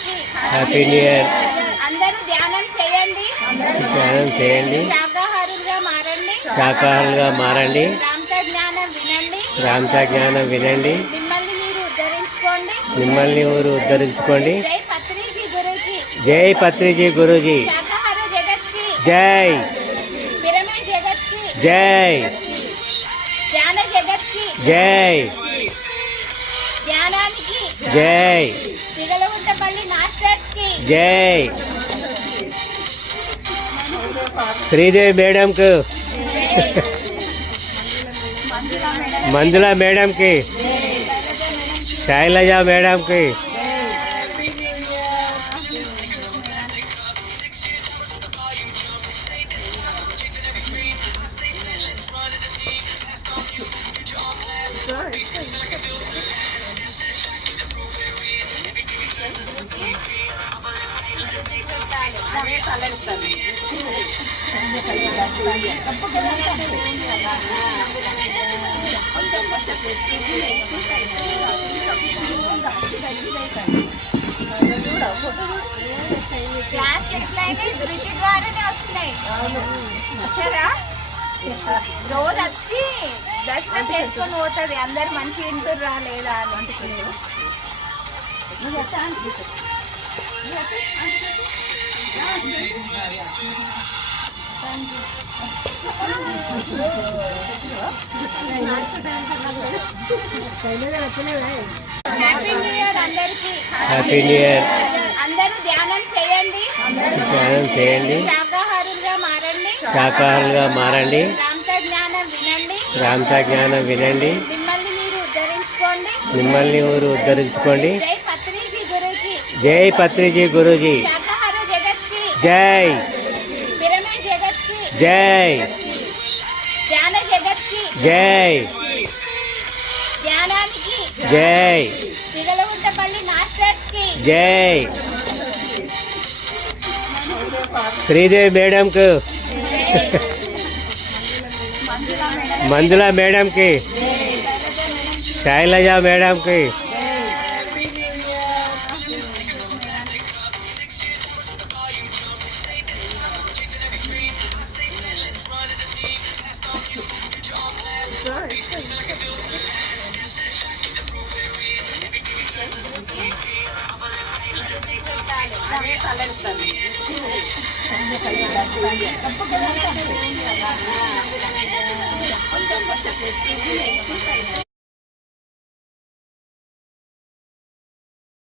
అందరికీ happy new year. అందరూ ధ్యానం చేయండి. శాకాహారులుగా మారండి. రామత జ్ఞానం వినండి. మిమ్మల్ని ఊరు ఉద్ధరించుకోండి. జై పత్రిజీ గురూజీ. శాకాహార జగత్ కి జై. పిరమిడ్ జగత్ కి జై. ధ్యాన జగత్ కి జై. ధ్యానానికి జై. తిగలగుంటపల్లి మాస్టర్స్ కి జై. శ్రీదేవి మేడం కు, మంజులా మేడం కి, శైలజ మేడం కి, రోజు వచ్చి దర్శనం చేసుకొని పోతుంది. అందరు మంచి ఇంటుర్రా లేదా అని. హ్యాపీ న్యూ ఇయర్ అందరికీ. Happy new year. అందరూ ధ్యానం చేయండి. శాకాహారులుగా మారండి. రామత జ్ఞానం వినండి. మిమ్మల్ని ఊరు ఉద్ధరించుకోండి. జై పత్రిజీ గురూజీ. జై పత్రిజీ గురూజీ. శాకాహార జగత్ కి జై. పిరమిడ్ జగత్ కి జై. ధ్యాన జగత్ కి జై. ధ్యానానికి జై. తిగలగుంటపల్లి మాస్టర్స్ కి జై. శ్రీదేవి మేడం కు, మంజులా మేడం కి, శైలజ మేడం కి, కొంచెం